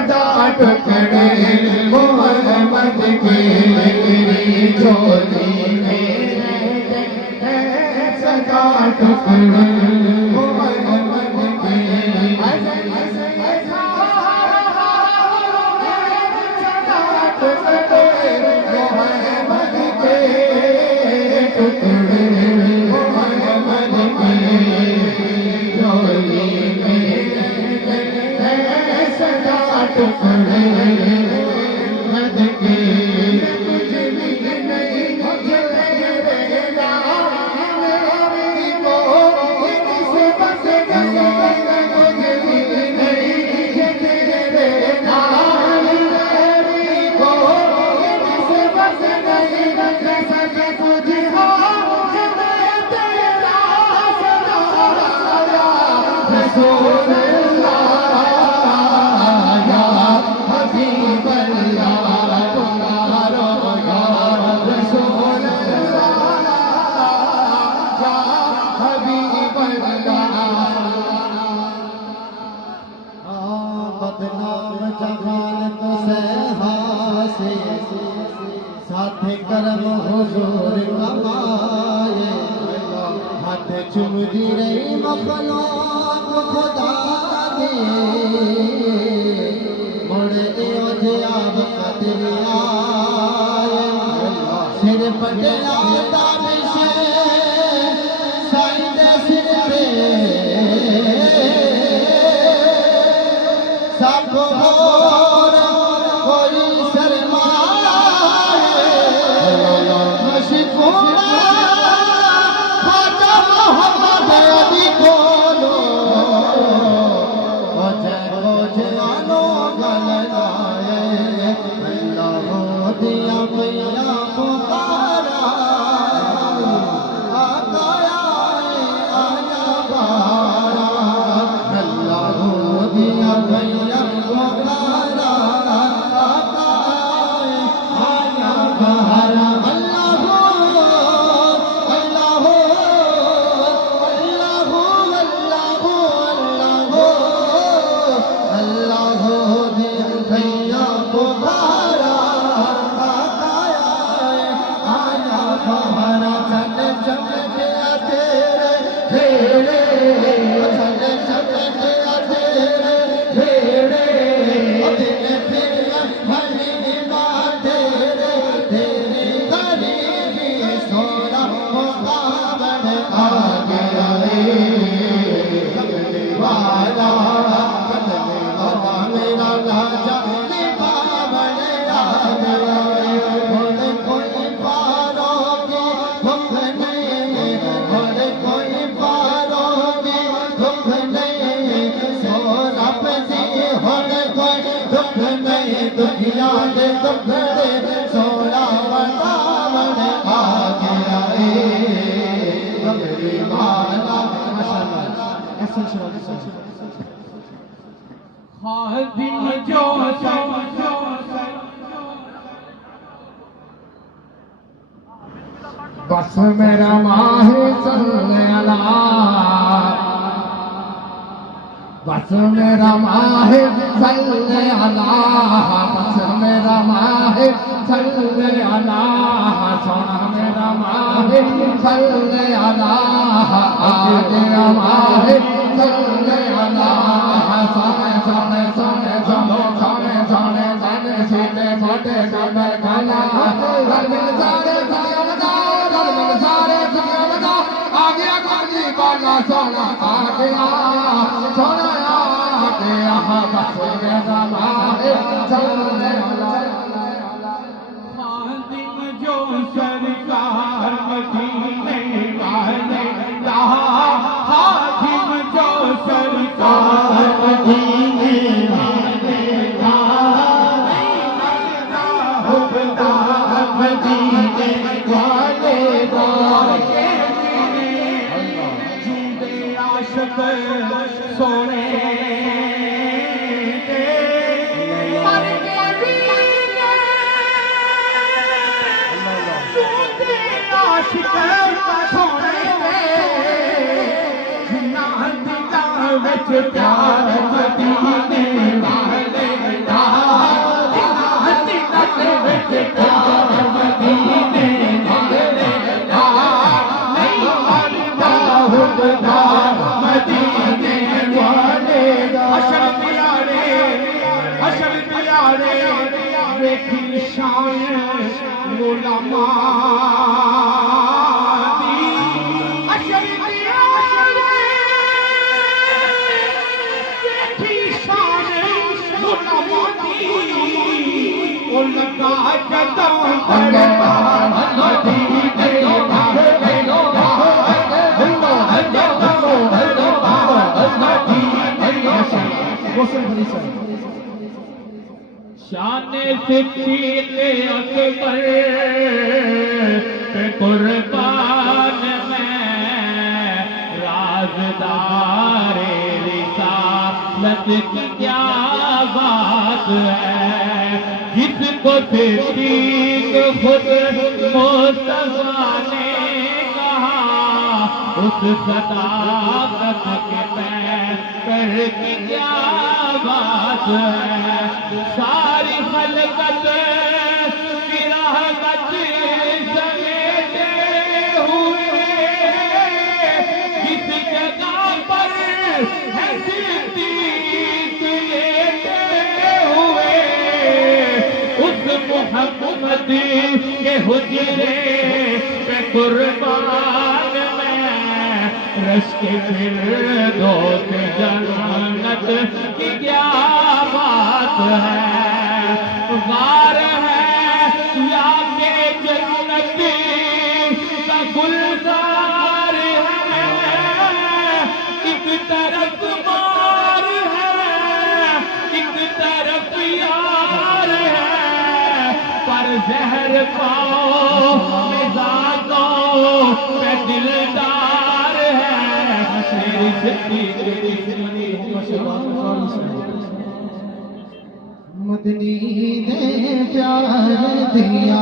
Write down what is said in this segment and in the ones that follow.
سدا ٹکڑے محمد کی جھولی میں سدا ٹکڑے محمد کی کرم حضور کمائے ہاتھ چوم دی رہی مخلوق خدا دی مڑے اوجھیاب قدر آئے سر پٹیا دانش سائیں دے سر پہ سب کو بس میرا ماہ صلی اللہ بس میرا ماہ صلی اللہ بس میرا ماہ صلی اللہ سونا میرا ماہ صلی اللہ آگیا ماہ صلی اللہ سونے سونے سونے سونے سونے سونے سونے سیتے چھوٹے کبے کھانا رمین سارے آگیا کرنی بالا سونا آگیا سونا آگیا بس میرا ماہ صلی اللہ خادم جو سرکار مدینے والے رہا خادم جو سرکار مدینے والے رہا مدینے والے جھوٹے عاشق سونے دیکھی شان علماء دی دیکھی شان علماء دی ان کا قدم پڑتا مدینے شان صدیق اکبر پہ قربان میں رازدار رسالت کی کیا بات ہے جس کو صدیق خود مصطفیٰ نے کہا اس صداقت کے پر کی کیا بات ہے ساری خلقت کی رحمت سمیٹے ہوئے جس جگہ پر ہے صدیق لیٹے ہوئے اس محمد کے حجرے پہ قربان رش کے فردوس جنت کی کیا بات ہے غار ہے یا کہ جنت کا گلزار ہے ایک طرف مار ہے ایک طرف یار ہے پر زہر پاؤ مزاجوں پہ دلدار مدنی نے پیار دیا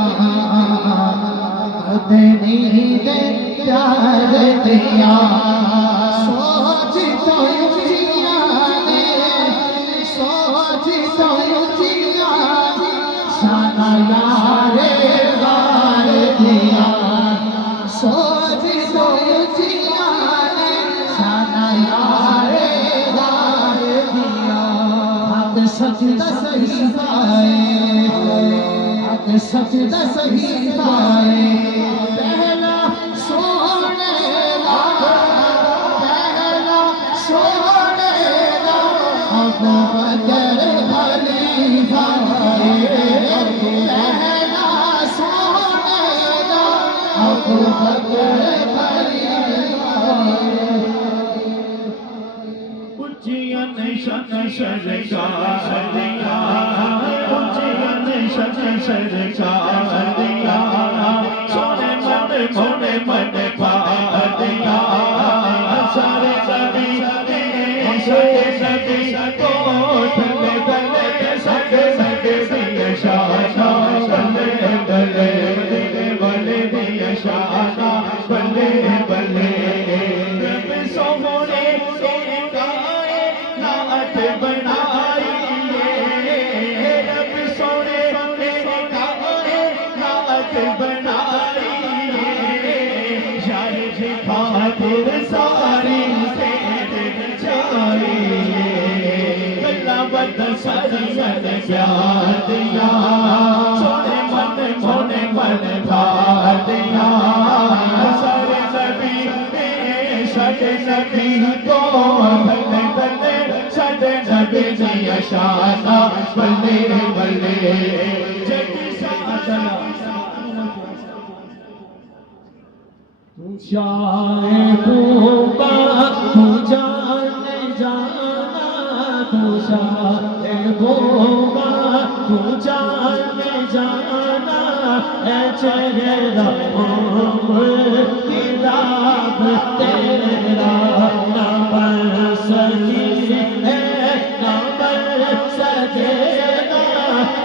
مدنی نے پیار دیا سوچ تو جیا نے سوچ تو جیا شانا یار غار دیا سوچ تو جیا سجدہ صحیفہ پہلا سونے لا ابو بکر خلیفہ پہلا سونے لا ابو بکر سونے من پا دیا سارے نبی کو ڈلے ڈلے سگے سگے دیا شانا بلے بلے بلے دیا شانا بلے بلے سونے نعت بنائی رب سونے نعت بنائی خاطر ساری تیرے چاہیے گلا بد ساری من پیار دیا سونے من بھار دیا سارے نبی سارے نبی کو بلے بلے سارے نبی دیا شانا بلے بلے شاہ بوبا تو جان جانا تو شاہ بوبا تو جان جانا اے چہرہ کتاب تیرا نہ بن سکی ہے نہ بن سکے گا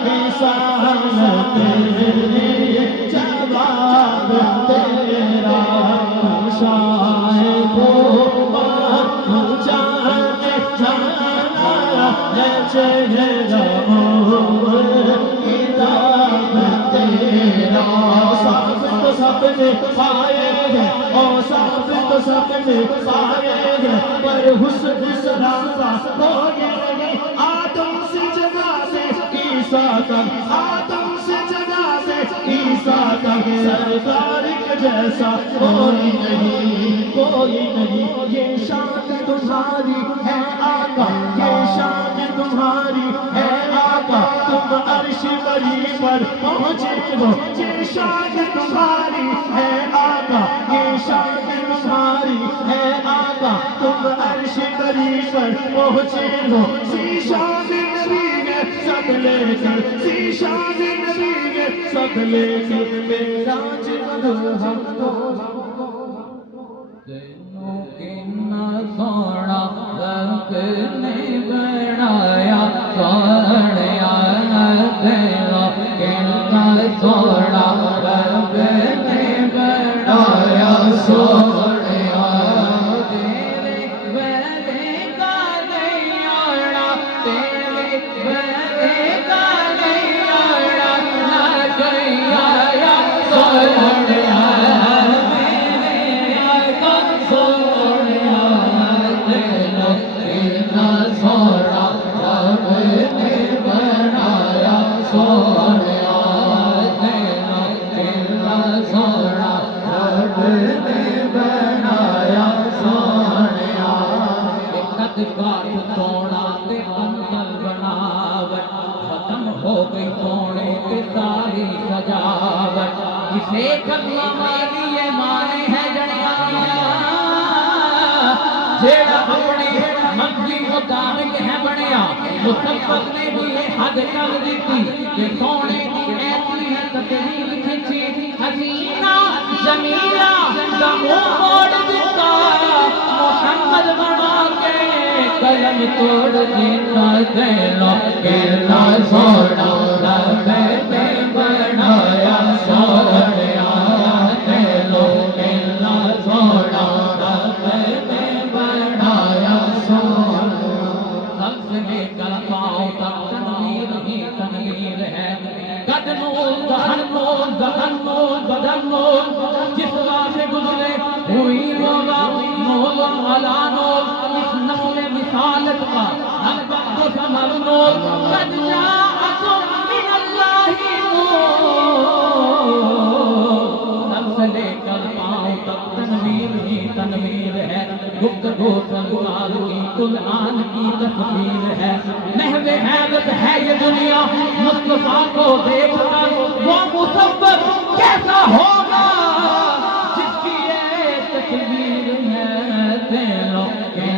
رسالت تیری جواب تیرا شاہ بوبا تو جان جانا ہے چہرہ کتاب تیرا سب نے پائے ہیں اور سب نے پائے ہیں پر حسن سراسا ہو گئے آدم سے جگہ سے عیسیٰ تک آدم سے جناب عیسیٰ تک سرکار کے جیسا کوئی نہیں کوئی نہیں یہ شان تمہاری ہے آقا یہ شان تمہاری ہے آقا تم عرش بری پر پہنچے ہو یہ شان تمہاری ہے آقا یہ شان تمہاری ہے آقا تم عرش بری پر پہنچے ہو شان نبی ہے سب لے کر شان نبی ہے سب لے کر معراج کرو ہم تینوں کتنا سونا رب نے بنایا سوڑیا تینوں کتنا سونا رب نے بنایا سوڑیا تیرے ویلے کا نہیں آنا تیرے ویلے کا نہیں آنا نہ کوئی آیا سوڑیا سونا تے انجل بناوٹ ختم ہو گئی سونے تے ساری سجاوٹ کسے کلمہ والی مانے ہے جڑیاں جیڑا اپنے منفی مطابق ہے بنیا مسبب نے بھی یہ حد کر دیتی کہ سونے کی ایسی ہے تقریر کھچی حسینہ جمیلہ دا منہ موڑ دیتا محمد بنا کے قلم توڑ دیتا دینوں کتنا سونا رب نے بنایا سوڑیا دینوں کتنا سونا رب نے بنایا سوڑیا سب سے لے کر پاؤں تک تنویر ہی تنویر ہے قدموں دہنوں دہنوں بدنوں جس راہ سے گزرے ہوئی مولا مولا علانو اس نسل مثالت کا ہر وقت سمر نور قد جاءکم من اللہ نور سب سے لے کر پاؤں تک تنویر ہی تنویر ہے گفتگو سنوار کی قرآن کی تصویر ہے محو حیرت ہے یہ دنیا مصطفیٰ کو دیکھ کر وہ مصور کیسا ہوگا جس کی یہ تصویر ہے تیروں کے